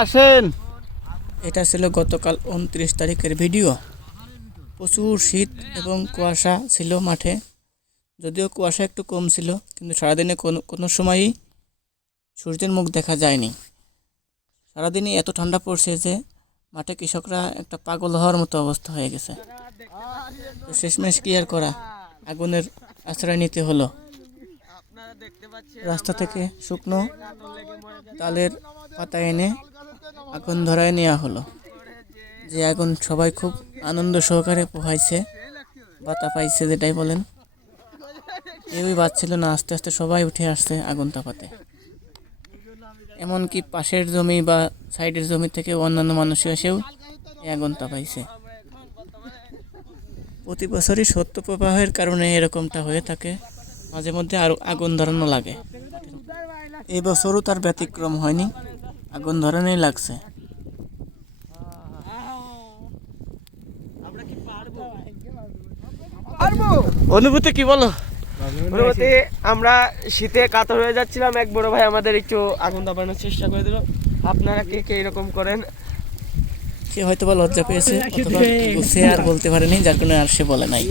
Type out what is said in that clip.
আসেন। এটা ছিল গতকাল 29 তারিখের ভিডিও। প্রচুর শীত এবং কুয়াশা ছিল মাঠে, যদিও কুয়াশা একটু কম ছিল, কিন্তু সারাদিনে কোনো সময়ই সূর্যের মুখ দেখা যায়নি। সারাদিনই এত ঠান্ডা পড়ছে যে মাঠে কৃষকরা একটা পাগল হওয়ার মতো অবস্থা হয়ে গেছে। তো শেষমেশ কি আর করা, আগুনের আশ্রয় নিতে হলো। রাস্তা থেকে শুকনো তালের পাতা এনে আগুন ধরায় নেওয়া হলো। যে আগুন সবাই খুব আনন্দ সহকারে পোহাইছে, বাতা পাইছে যেটাই বলেন। কেউই বাঁচছিল না, আস্তে আস্তে সবাই উঠে আসছে আগুন তাপাতে। এমনকি পাশের জমি বা সাইডের জমি থেকে অন্যান্য মানুষ এসেও এই আগুন তাপাইছে। প্রতি বছরই সত্য প্রবাহের কারণে এরকমটা হয়ে থাকে, মাঝে মধ্যে আরও আগুন ধরানো লাগে। এই বছরও তার ব্যতিক্রম হয়নি, আগুন ধরানোই লাগছে। অনুভূতি কি বলো? অনুভূতি, আমরা শীতে কাতর হয়ে যাচ্ছিলাম, এক বড় ভাই আমাদের একটু আগুন দাবানোর চেষ্টা করে দিল। আপনারা কে এরকম করেন? সে হয়তো বা লজ্জা পেয়েছে, অথবা সে আর বলতে পারেনি, যার কারণে আর সে বলে নাই।